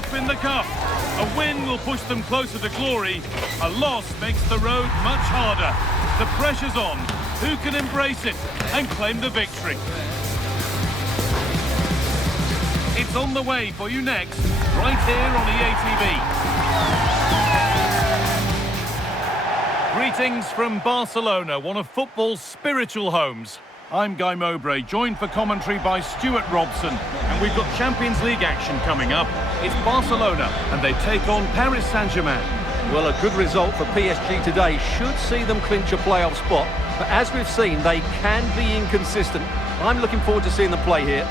up in the cup. A win will push them closer to glory. A loss makes the road much harder. The pressure's on. Who can embrace it and claim the victory? It's on the way for you next, right here on EA TV. Greetings from Barcelona, one of football's spiritual homes. I'm Guy Mowbray, joined for commentary by Stuart Robson. And we've got Champions League action coming up. It's Barcelona, and they take on Paris Saint-Germain. Well, a good result for PSG today should see them clinch a playoff spot. But as we've seen, they can be inconsistent. I'm looking forward to seeing them play here.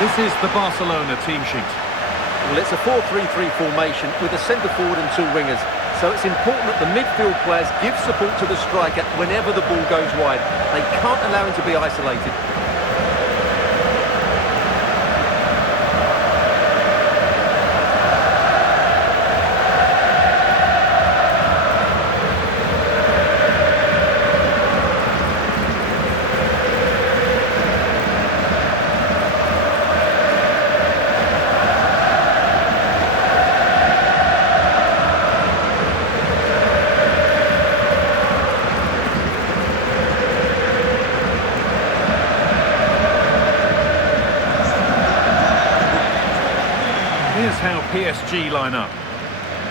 This is the Barcelona team sheet. Well, it's a 4-3-3 formation with a centre forward and two wingers. So it's important that the midfield players give support to the striker whenever the ball goes wide. They can't allow him to be isolated. Here's how PSG line up.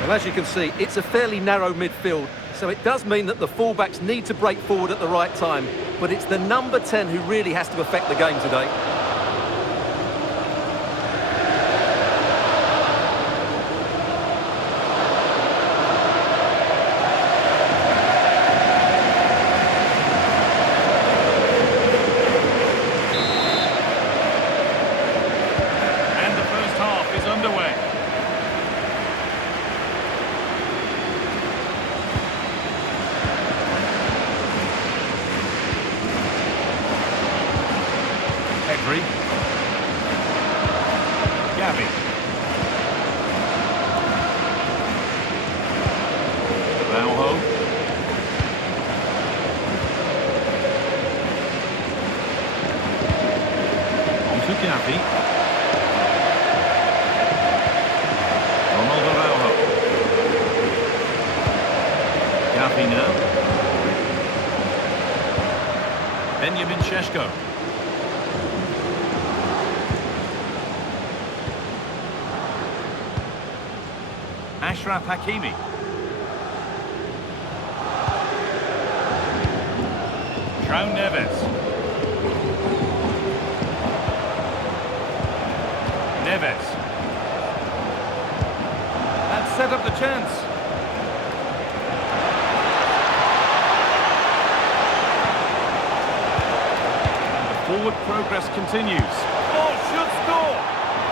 Well, as you can see, it's a fairly narrow midfield, so it does mean that the fullbacks need to break forward at the right time. But it's the number 10 who really has to affect the game today. Underway. Pedri. Gavi. Valho. On to Gavi. Gavi now. Benjamin Šeško. Achraf Hakimi. João Neves. Neves. That set up the chance. Forward progress continues. Oh, should score!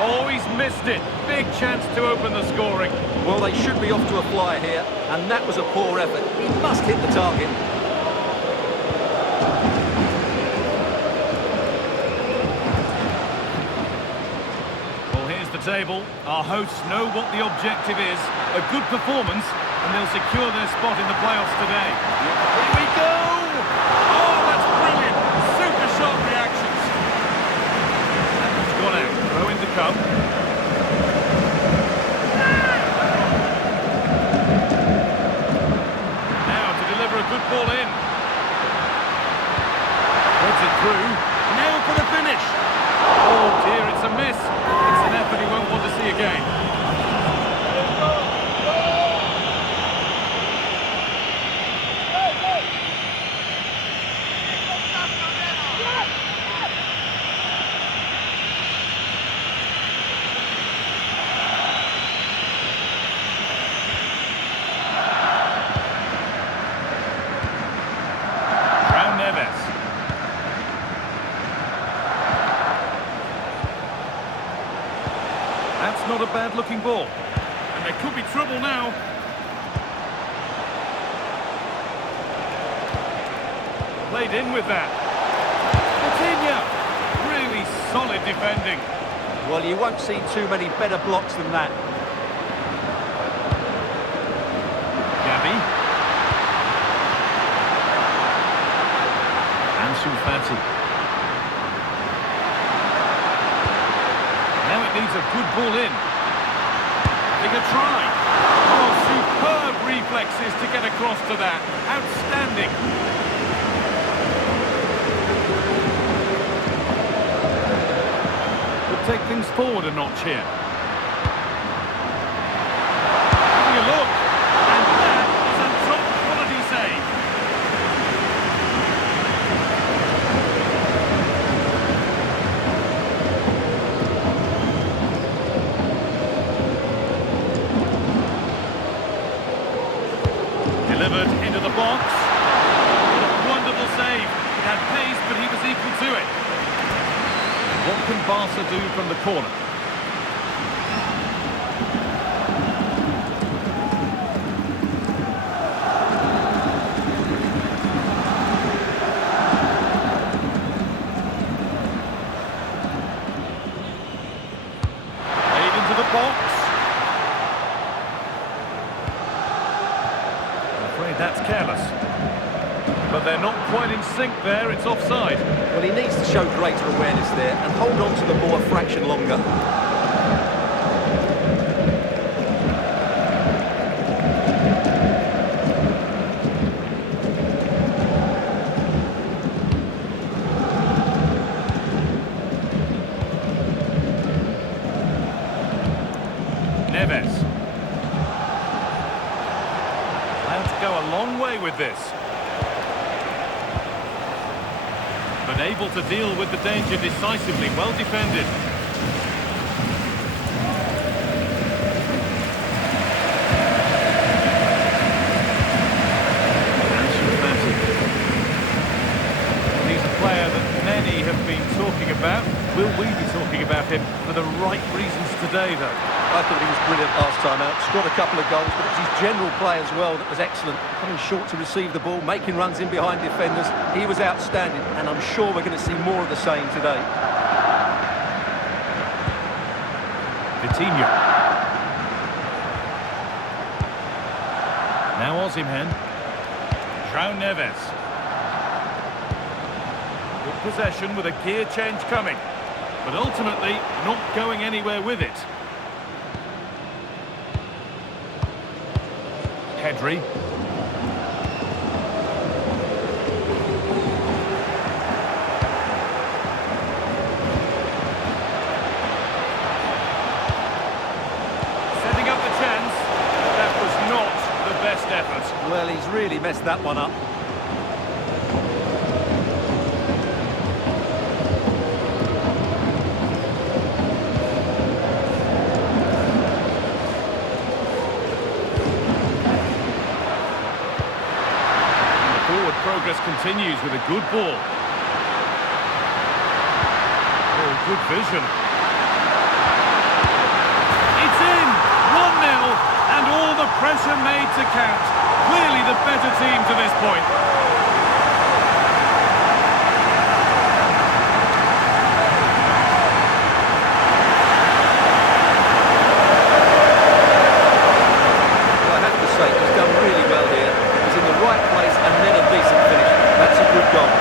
Oh, he's missed it. Big chance to open the scoring. Well, they should be off to a flyer here, and that was a poor effort. He must hit the target. Well, here's the table. Our hosts know what the objective is. A good performance, and they'll secure their spot in the playoffs today. Here we go! Oh, that's brilliant! Super sharp reactions. And it's gone out. Throw in the cup. Now to deliver a good ball in. Puts it through. Now for the finish. Oh dear, it's a miss. It's an effort he won't want to see again. a bad-looking ball. And there could be trouble now. Played in with that. Coutinho. Really solid defending. Well, you won't see too many better blocks than that. Gavi. Ansu Fati. Now it needs a good ball in. Having a try. Oh, superb reflexes to get across to that. Outstanding. Could take things forward a notch here. Having a look. And that is a top quality save. Delivered into the box. Wonderful save. It had pace, but he was equal to it. What can Barca do from the corner? Played into the box. That's careless. But they're not quite in sync there, it's offside. Well, he needs to show greater awareness there and hold on to the ball a fraction longer. Neves. Go a long way with this. But able to deal with the danger decisively, well defended. Ansu Fati. He's a player that many have been talking about. Will we be talking about him for the right reasons today, though? I thought he was brilliant last time out. Scored a couple of goals, but it's his general play as well that was excellent. Coming short to receive the ball, making runs in behind defenders. He was outstanding, and I'm sure we're going to see more of the same today. Coutinho. Now Osimhen. João Neves. Good possession with a gear change coming, but ultimately not going anywhere with it. Pedri. Setting up the chance. That was not the best effort. Well, he's really messed that one up. Progress continues with a good ball. Oh, good vision. It's in! 1-0, and all the pressure made to count. Clearly the better team to this point. Well, I have to say, he's done really well here. He's in the right place and then a decent finish. That's a good goal.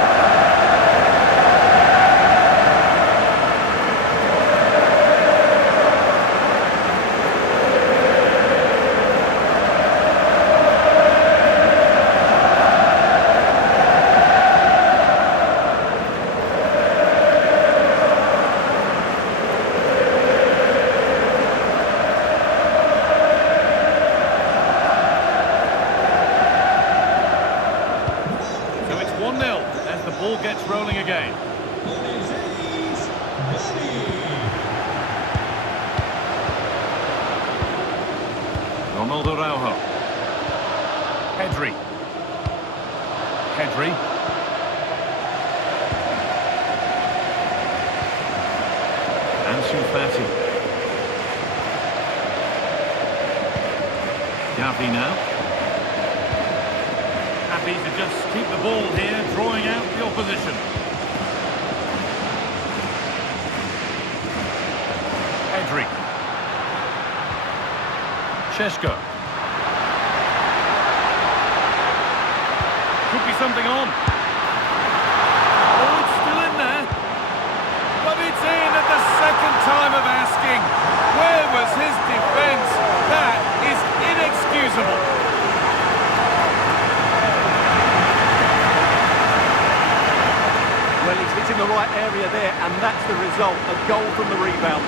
Ball gets rolling again. Ronaldo Araujo. Pedri. Pedri. Ansu Fati. Gavi now. Happy to just keep the ball here, drawing out the opposition. Pedri. Šeško. Could be something on. Oh, it's still in there. But it's in at the second time of asking. Where was his defence? That is inexcusable. Well, he's hitting the right area there, and that's the result. A goal from the rebound.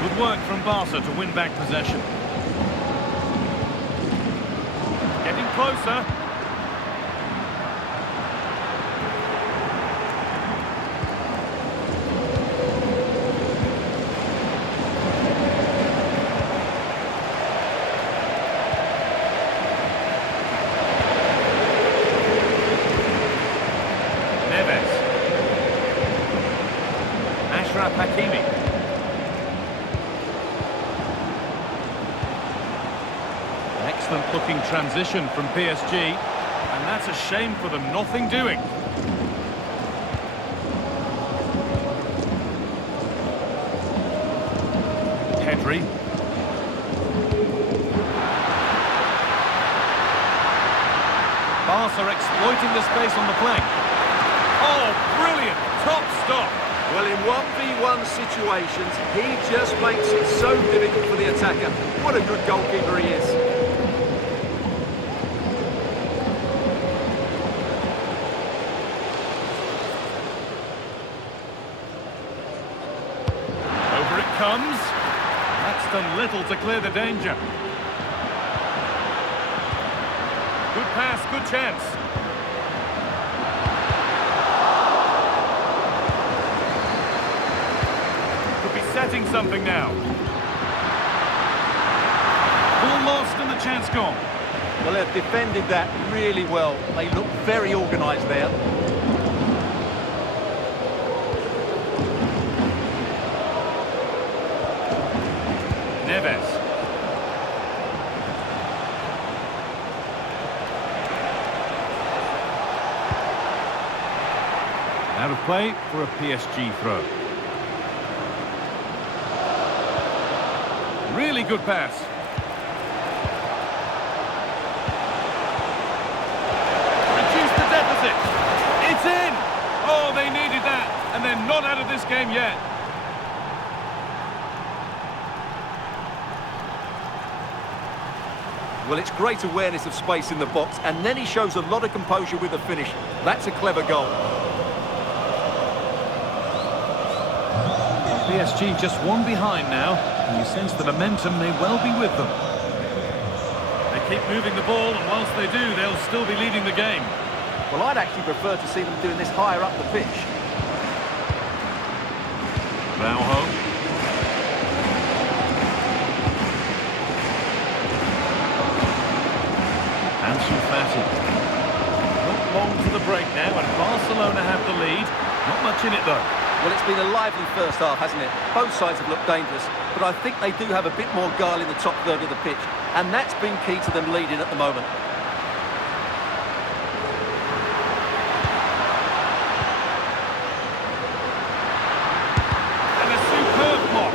Good work from Barca to win back possession. Getting closer. Hakimi. An excellent looking transition from PSG, and that's a shame for them, nothing doing. Pedri. Barca exploiting the space on the flank. Oh, brilliant! Top stop! Well, in 1v1 situations, he just makes it so difficult for the attacker. What a good goalkeeper he is. Over it comes. That's done little to clear the danger. Good pass, good chance. Setting something now. Ball lost and the chance gone. Well, they've defended that really well. They look very organised there. Neves. Out of play for a PSG throw. Really good pass. Reduce the deficit. It's in. Oh, they needed that. And they're not out of this game yet. Well, it's great awareness of space in the box, and then he shows a lot of composure with the finish. That's a clever goal. PSG just one behind now, and you sense the momentum may well be with them. They keep moving the ball, and whilst they do, they'll still be leading the game. Well, I'd actually prefer to see them doing this higher up the pitch. Rauho. Ansu Fati. Not long to the break now, and Barcelona have the lead. Not much in it, though. Well, it's been a lively first half, hasn't it? Both sides have looked dangerous, but I think they do have a bit more guile in the top third of the pitch, and that's been key to them leading at the moment. And a superb block.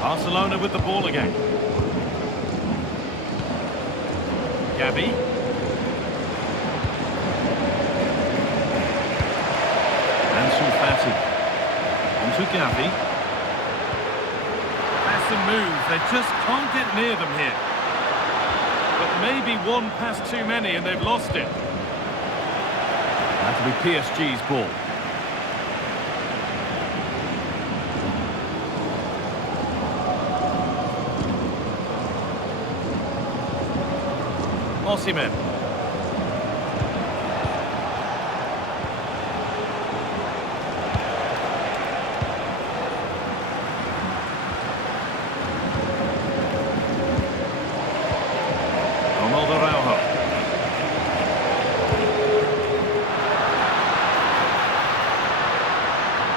Barcelona with the ball again. Gavi. Fati. On to Gavi. Pass and moves. They just can't get near them here. But maybe one pass too many and they've lost it. That'll be PSG's ball. Osimhen.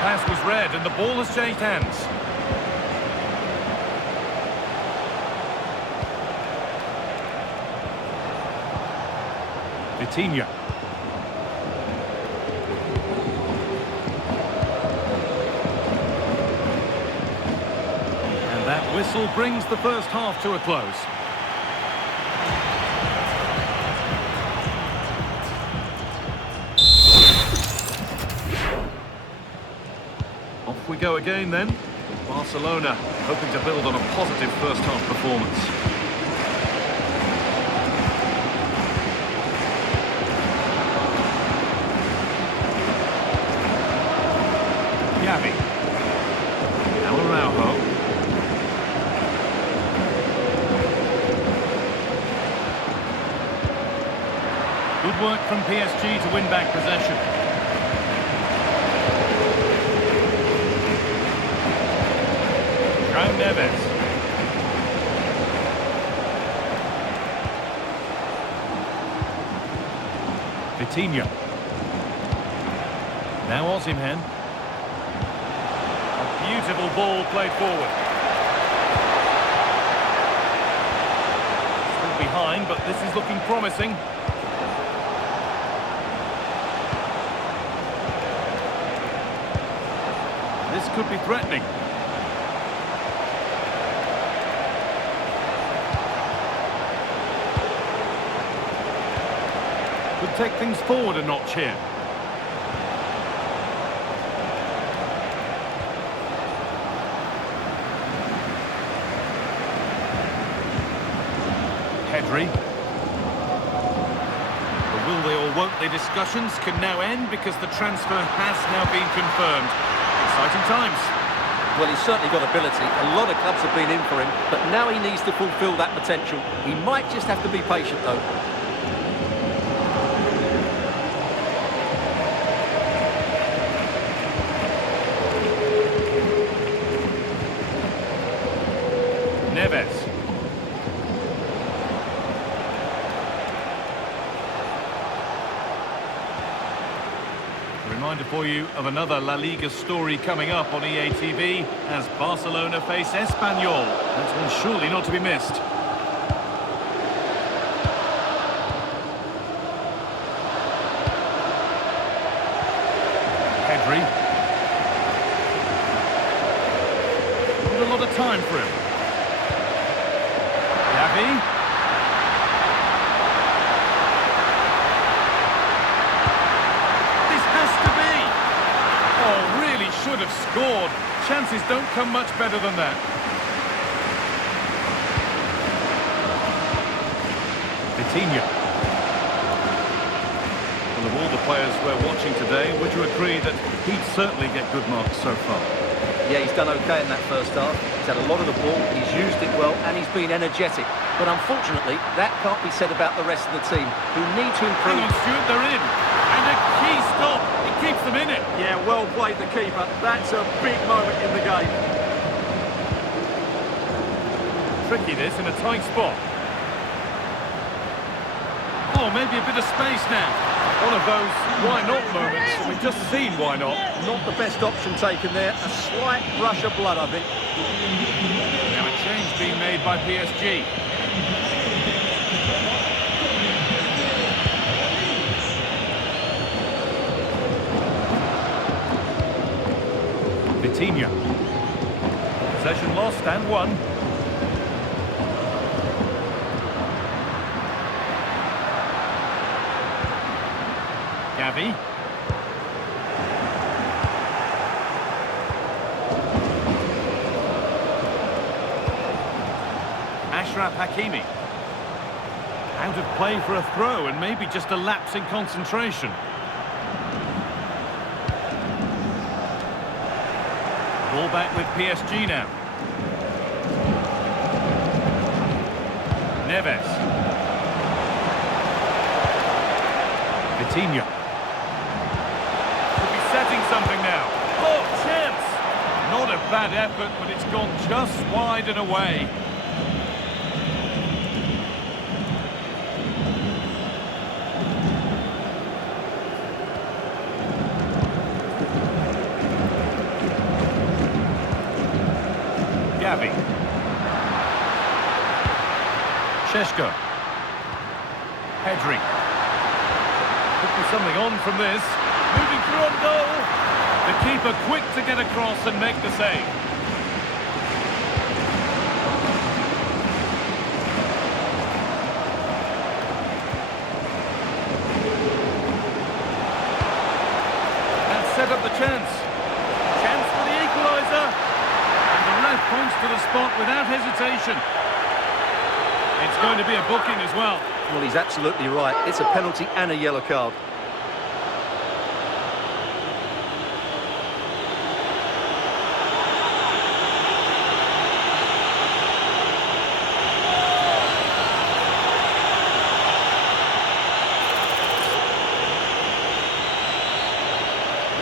Pass was read and the ball has changed hands. Victorie. And that whistle brings the first half to a close. Off we go again then. Barcelona hoping to build on a positive first half performance. Gavi. Now Araujo. Good work from PSG to win back possession. Neves. Victorie. Now Osimhen. A beautiful ball played forward. Still behind, but this is looking promising. This could be threatening. Could take things forward a notch here. Pedri. The will they or won't they discussions can now end because the transfer has now been confirmed. Exciting times. Well, he's certainly got ability. A lot of clubs have been in for him, but now he needs to fulfil that potential. He might just have to be patient, though. Neves. A reminder for you of another La Liga story coming up on EA TV as Barcelona face Espanyol. That's one surely not to be missed. Pedri. Not a lot of time for him. Gavi. This has to be. Oh, really should have scored. Chances don't come much better than that. Victorie. Well, of all the players we're watching today, would you agree that he'd certainly get good marks so far? Yeah, he's done okay in that first half. He's had a lot of the ball, he's used it well, and he's been energetic. But unfortunately, that can't be said about the rest of the team, who need to improve. Hang on, Stuart, they're in. And a key stop. It keeps them in it. Yeah, well played, the keeper. That's a big moment in the game. Tricky this in a tight spot. Oh, maybe a bit of space now. One of those why-not moments, and we've just seen why not. Not the best option taken there. A slight rush of blood, I think. Now a change being made by PSG. Victorie. Possession lost and won. Gavi. Ashraf Hakimi. Out of play for a throw and maybe just a lapse in concentration. Ball back with PSG now. Neves. Victorie. Could be setting something now. Oh, chance! Not a bad effort, but it's gone just wide and away. Gavi. Šeško. Pedri. Could be something on from this. Moving through on goal. The keeper quick to get across and make the save. And set up the chance. Chance for the equaliser. And the ref points to the spot without hesitation. It's going to be a booking as well. Well, he's absolutely right. It's a penalty and a yellow card.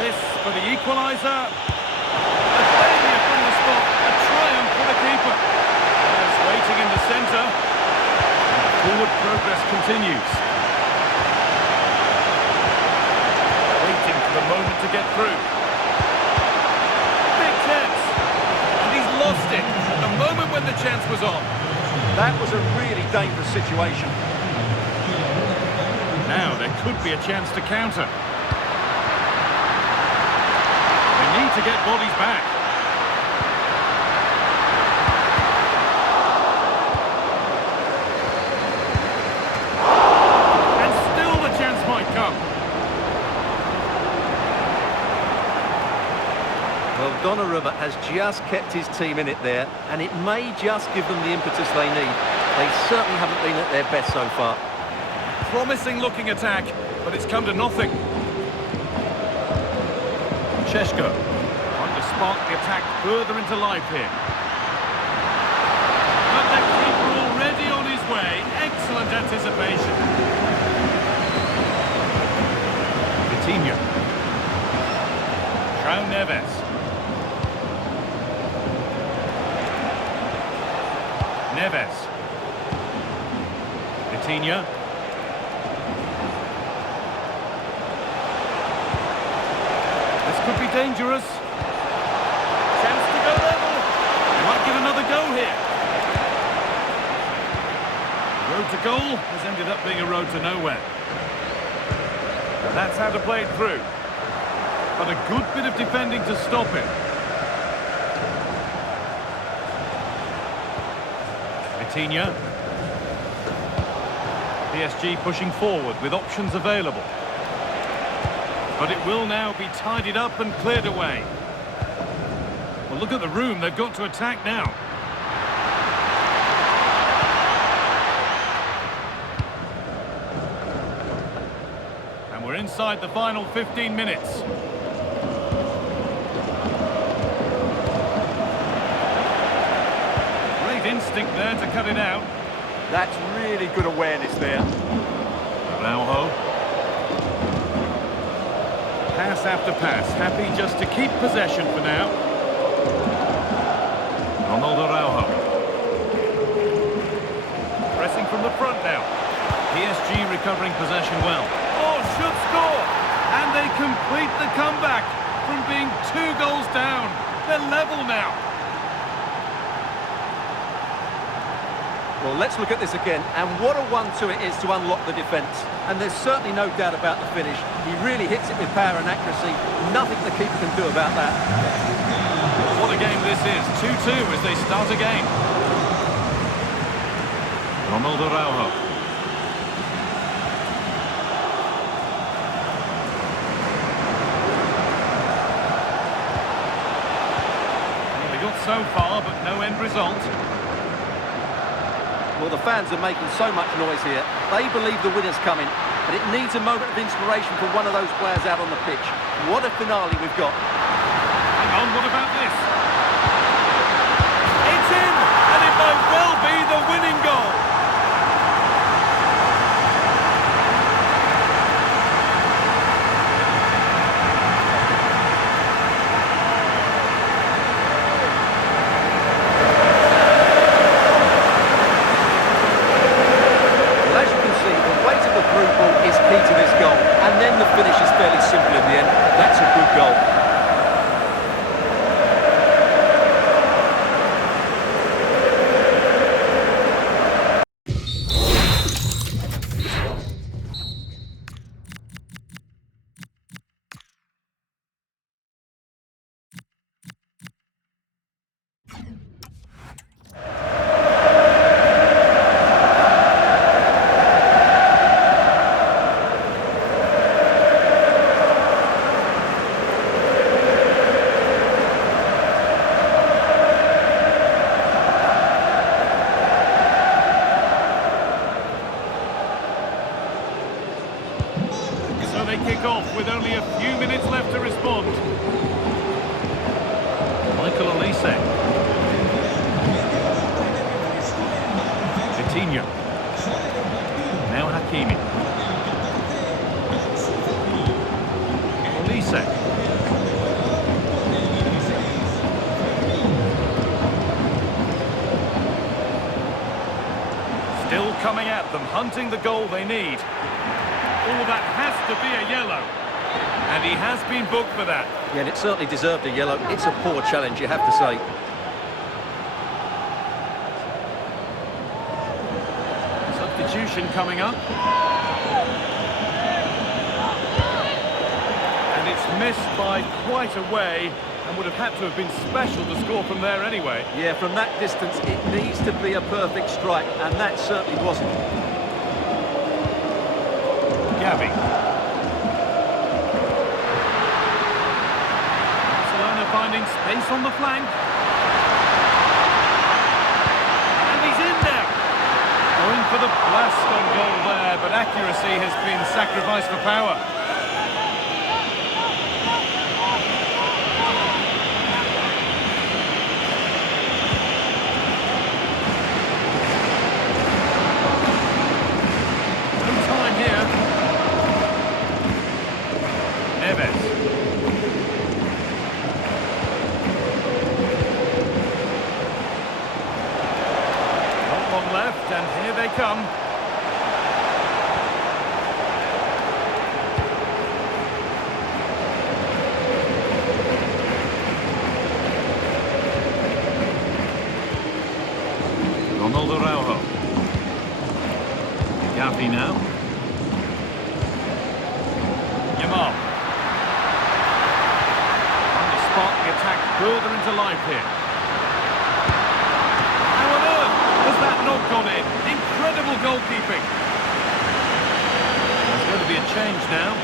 This for the equaliser. A failure from the spot. A triumph for the keeper. As waiting in the centre. Forward progress continues. Waiting for the moment to get through. Big chance. And he's lost it at the moment when the chance was on. That was a really dangerous situation. Now there could be a chance to counter. They need to get bodies back. Well, Donnarumma has just kept his team in it there, and it may just give them the impetus they need. They certainly haven't been at their best so far. Promising looking attack, but it's come to nothing. Šeško trying to spark the attack further into life here. But the keeper already on his way. Excellent anticipation. Victorie. João Neves. Neves. Victorie. This could be dangerous. Chance to go level. They might give another go here. The road to goal has ended up being a road to nowhere. And that's how to play it through. But a good bit of defending to stop it. Victorie. PSG pushing forward with options available. But it will now be tidied up and cleared away. Well, look at the room they've got to attack now. And we're inside the final 15 minutes. Instinct there to cut it out. That's really good awareness there. Araujo. Pass after pass, happy just to keep possession for now. Araujo. Pressing from the front now. PSG recovering possession well. Oh, should score! And they complete the comeback from being 2 goals down. They're level now. Well, let's look at this again, and what a 1-2 it is to unlock the defence. And there's certainly no doubt about the finish. He really hits it with power and accuracy. Nothing the keeper can do about that. What a game this is. 2-2 as they start again. Araujo. so far, but no end result. Well, the fans are making so much noise here. They believe the winner's coming, but it needs a moment of inspiration for one of those players out on the pitch. What a finale we've got. Hang on, what about this? It's in, and it might well be the winning goal. Finish is fairly simple in the end. That's a good goal. Kick off with only a few minutes left to respond. Michael Olise. Coutinho. Now Hakimi. Olise. Still coming at them, hunting the goal they need. Oh, that has to be a yellow. And he has been booked for that. Yeah, and it certainly deserved a yellow. It's a poor challenge, you have to say. Substitution coming up. And it's missed by quite a way, and would have had to have been special to score from there anyway. Yeah, from that distance, it needs to be a perfect strike, and that certainly wasn't. Gavi. Barcelona finding space on the flank. And he's in there. Going for the blast on goal there, but accuracy has been sacrificed for power. Left, and here they come. Ronaldo Araujo. Gavi now. Yamal. Trying to spark the attack further into life here. Has that not gone in? Incredible goalkeeping. There's going to be a change now.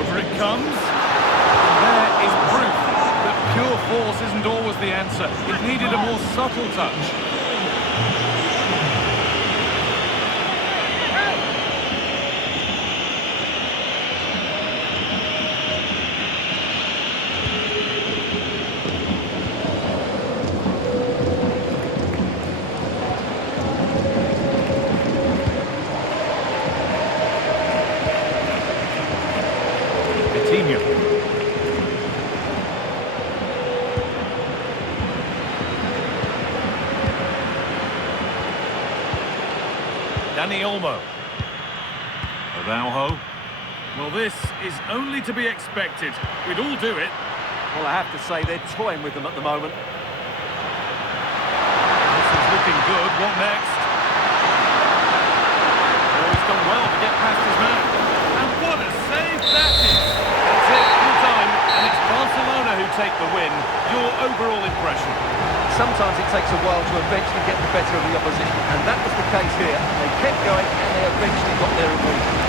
Over it comes. And there is proof that pure force isn't always the answer. It needed a more subtle touch. Coutinho. Dani Olmo. Araujo. Well, this is only to be expected. We'd all do it. Well, I have to say, they're toying with them at the moment. This is looking good. What next? Oh, he's done well to get past his man. And what a save that is! That's it, full time, and it's Barcelona who take the win. Your overall impression? sometimes it takes a while to eventually get the better of the opposition, and that was the case here. They kept going and they eventually got their reward.